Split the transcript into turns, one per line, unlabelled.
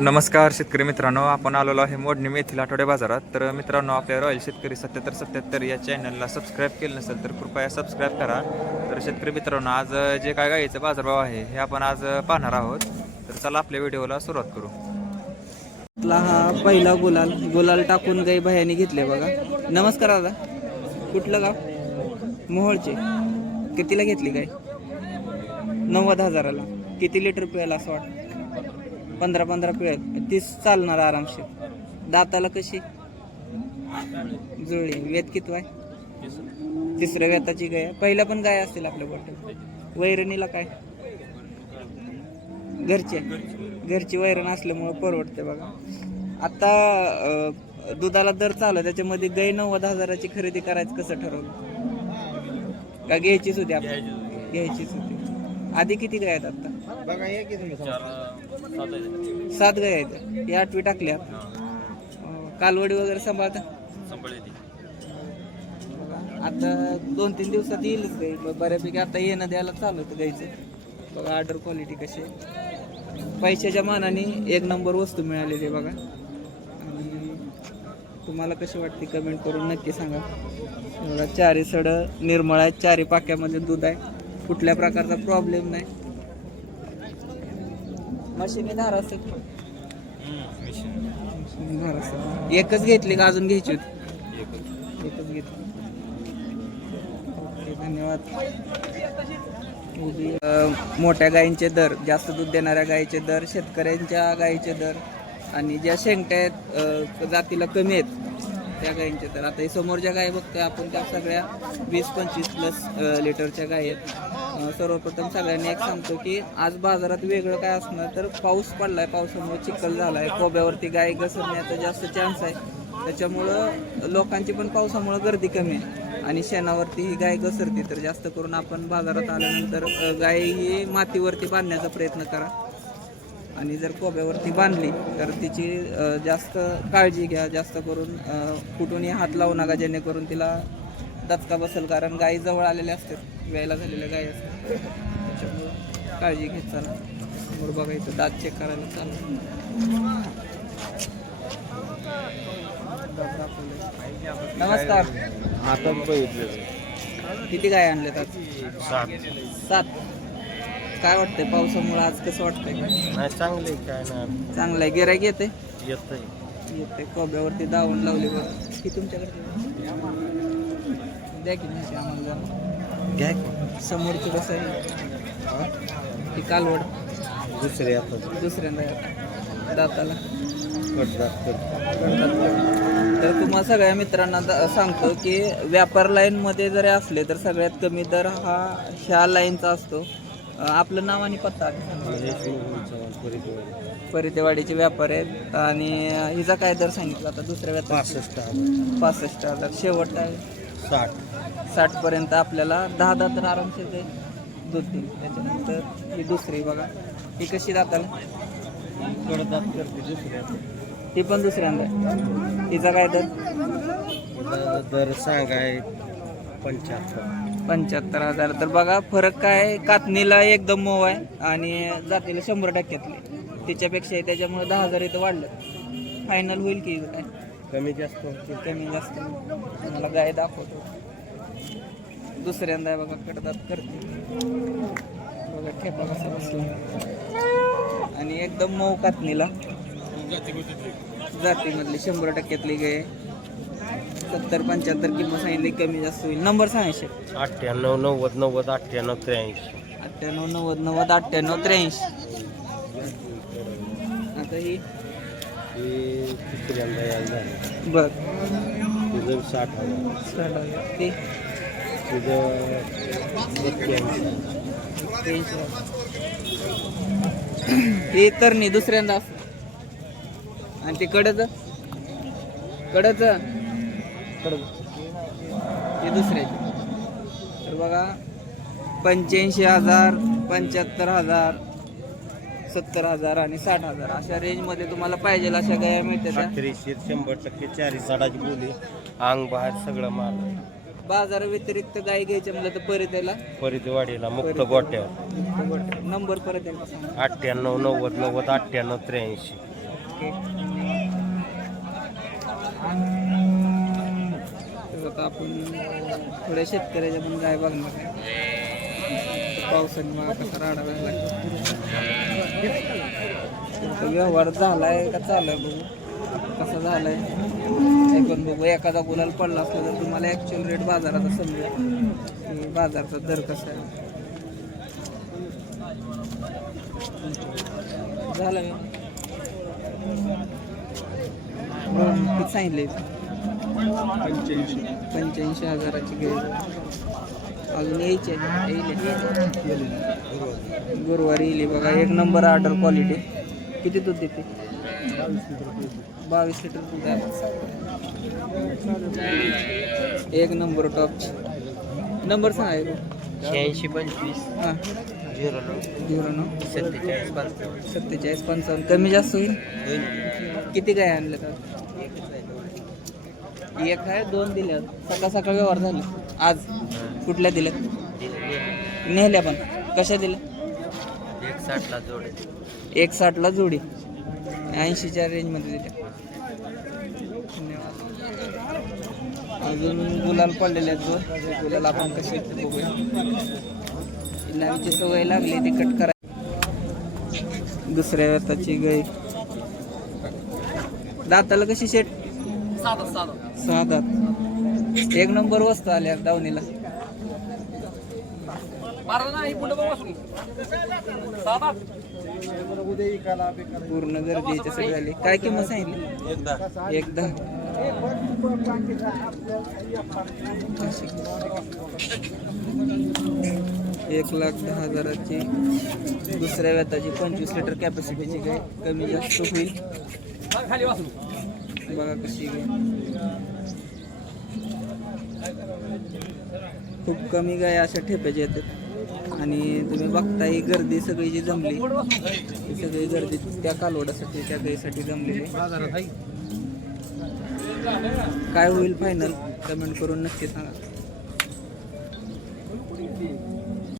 नमस्कार शेतकरी मित्रांनो आपण आलेलो आहे मोडणी मेथील आठवडे बाजारात. तर मित्रांनो आपल्या रॉयल शेतकरी सत्याहत्तर सत्याहत्तर या चॅनलला सबस्क्राईब केलं नसेल तर कृपया सबस्क्राईब करा. तर शेतकरी मित्रांनो आज जे काय गाईचं बाजारभाव आहे हे आपण आज पाहणार आहोत. तर चला आपल्या व्हिडिओला सुरुवात करू.
आपला हा पहिला गुलाल गुलाल टाकून गाई भयाने घेतले बघा. नमस्कार दादा. कुठलं गाव? मोहोळचे. कितीला घेतली गाय नव्वद हजाराला. किती लिटर प्यायला असं वाटतं? पंधरा पंधरा पिळ तीस चालणार आरामशीर. दाताला कशी? जुळली. वेत किती आहे तिसऱ्या वेताची गाय. आहे. पहिल्या पण गाय असतील आपल्या बोट वैरणीला काय? घरचे. घरची वैरण असल्यामुळं परवडते बघा. आता अं, दुधाला दर चालू आहे, त्याच्यामध्ये गाय नव्वद हजाराची खरेदी करायचं कसं ठरवलं? का घ्यायचीच होती आपण? घ्यायचीच होती. आधी किती गाय आहेत आता? सात गाय आहेत. ही आठवी टाकली आपण अं, कालवडी वगैरे सांभाळता? बघा, आता दोन तीन दिवसात येईलच गाई. ब- बऱ्यापैकी आता येणं द्यायला चालू होतं गाईचं. बघा ऑर्डर क्वालिटी कशी आहे. पैशाच्या मानाने एक नंबर वस्तू मिळालेली आहे बघा. आणि तुम्हाला कशी वाटते कमेंट करून नक्की सांगा. बघा चारी सड निर्मळ आहे चारी पाक्यामध्ये दूध आहे. कुठल्या प्रकारचा प्रॉब्लेम नाही. मशीनी धार असेल मशीनी धार असेल एकच घेतली का अजून घ्यायची? होती एकच घेतली. ओके, धन्यवाद. अ, मोठ्या गायींचे दर जास्त दूध देणाऱ्या गायीचे दर शेतकऱ्यांच्या गायीचे दर आणि ज्या शेंगट्या आहेत अ, जातीला कमी आहेत त्या गायींचे दर. आता हे समोर ज्या गायी बघतोय आपण त्या सगळ्या वीस पंचवीस प्लस लिटरच्या गायी आहेत. सर्वप्रथम सगळ्यांनी एक सांगतो की आज बाजारात वेगळं काय असणार तर पाऊस पडलाय पावसामुळे चिखल झालाय कोब्यावरती गाय घसरण्याचा जास्त चान्स आहे. त्याच्यामुळं लोकांची पण पावसामुळं गर्दी कमी आहे. आणि शेणावरती ही गाय घसरते तर जास्त करून आपण बाजारात आल्यानंतर गाय ही मातीवरती बांधण्याचा प्रयत्न करा. आणि जर कोब्यावरती बांधली तर तिची जास्त काळजी घ्या. जास्त करून कुठूनही हात लावू नका जेणेकरून तिला दचका बसेल कारण गायी जवळ आलेल्या असतात. व्यायला झालेल्या गायी असतात. त्याच्यामुळं काळजी घेत चला. समोर बघा इथं दात चेक करायला चालू नमस्कार.
आता
किती गाय आणल्यात आज?
सात.
सात. काय वाटतंय पावसामुळे? आज कसं वाटतंय?
नाही चांगले काय नाही.
चांगलं आहे. गिरायक येते येते कोब्यावरती दावून लावली बरं की तुमच्याकडे? द्या की माहिती आम्हाला जरा.
घ्या की.
समोरचं कसं आहे? ती कालवड.
दुसरे आता.
दुसऱ्यांदा. दाताला. तर तुम्हा सगळ्या मित्रांना द- सांगतो की व्यापार लाईनमध्ये जरी असले तर सगळ्यात कमी दर हा ह्या लाईनचा असतो. अं, आपलं नाव आणि पत्ता आधी सांगा.
महेश मोहन चव्हाण परिचय
परितेवाडीचे व्यापार आहेत. आणि हिचा काय दर सांगितला आता दुसऱ्या व्यापार
पासष्ट हजार.
पासष्ट हजार. शेवट आहे.
साठ.
साठ पर्यंत आपल्याला दहा दहा तर आरामशीर ते दूध देईल त्याच्यानंतर ही दुसरी बघा. ही कशी दाताला?
कडदात करते दुसऱ्या.
ही पण दुसऱ्यांदा. हिचा काय दर?
दर सांगाय पंच्याहत्तर.
पंच्याहत्तर हजार. तर बघा फरक काय? कातणीला एकदम मऊ आहे आणि जातीला शंभर टक्क्यातली. तिच्यापेक्षा त्याच्यामुळे दहा हजार इथं वाढलं. फायनल होईल की काय?
कमी जास्त होते
कमी जास्त. मला गाय दाखवतो. दुसऱ्यांदा बघा कडदात करते बघा ठेपा कसा बसला. आणि एकदम मऊ कातणीला जातीमधली शंभर टक्क्यातली गाय सत्तर पंच्याहत्तर किंमत सांगितली कमी जास्त होईल. नंबर सांगायचे
अठ्ठ्याण्णव नव्वद नव्वद अठ्ठ्याण्णव त्र्याऐंशी.
अठ्ठ्याण्णव नव्वद नव्वद अठ्ठ्याण्णव त्र्याऐंशी. आता ही
तिथं साठ हजार.
साठ हजार. ती
तिथं एक्क्याऐंशी
त्र्याऐंशी हजार. ही तरणी दुसऱ्यांदा. आणि ते कडच? कडच? कडच. ते दुसऱ्याची. तर बघा पंच्याऐंशी हजार पंच्याहत्तर हजार सत्तर हजार आणि साठ हजार. अशा रेंजमध्ये तुम्हाला पाहिजे अशा गाया मिळतात.
खात्रीशीर शंभर टक्के चारी साडाची बोली अंग बाहेर सगळं माल.
बाजार व्यतिरिक्त गाय घ्यायच्या म्हणलं तर परत यायला?
परितवाडीला मुक्त गोट्यावर.
नंबर परत एकदा
अठ्ठ्याण्णव नव्वद नव्वद अठ्ठ्याण्णव त्र्याऐंशी.
ओके. तर आता आपण थोड्या शेतकऱ्याच्या पण गाय बघणार पावसाने मला कसा व्यवहार झालाय का चालू आहे बघू कसा झालाय? पण बघू. एखादा गुलाल पडला असला तर तुम्हाला ॲक्च्युअल रेट बाजाराचा समजेल. बाजाराचा दर कसा आहे? झालं किती सांगितले? पंच्याऐंशी. हजाराची घ्यायची अजून यायचे गुरुवारी येईल बघा एक नंबर ऑर्डर क्वालिटी किती दूध देते? बावीस लिटर दूध आहे. एक नंबर टॉपची नंबर सांगा
शहाऐंशी पंचवीस.
हां.
झिरो नऊ.
झिरो नऊ.
सत्तेचाळीस पंचावन्न.
सत्तेचाळीस पंचावन्न. कमी जास्त होईल? किती काय आणलं तर? एक आहे दोन दिल्या सकाळ सकाळ व्यवहार झाले. आज? कुठल्या दिल्या नेल्या पण. कशा दिल्या?
एक साठला जोड.
एक साठला जोडी. ऐंशीच्या रेंजमध्ये दिल्या. धन्यवाद. अजून गुलाल पडलेले आहेत दोन. गुलाल आपण कसे बघूया. लाईनची सवय लागली ती कट करा. दुसऱ्या व्यताची गाय दाताला कशी शेट? सहा दात एक नंबर वस्तू आल्या दावणीला. पूर्ण गर्दी याच्यासाठी झाली. काय किंमत सांगितली?
एकदा.
एकदा. एक लाख दहा हजाराची दुसऱ्या व्यताची पंचवीस लिटर कॅपॅसिटीची गाय कमी जास्त होईल. बघा कशी खूप कमी गाय अशा ठेप्याच्या येतात. आणि तुम्ही बघता ही गर्दी सगळी जी जमली सगळी गर्दी त्या कालवडासाठी त्या गायीसाठी जमलेली. काय होईल फायनल कमेंट करून नक्की सांगा.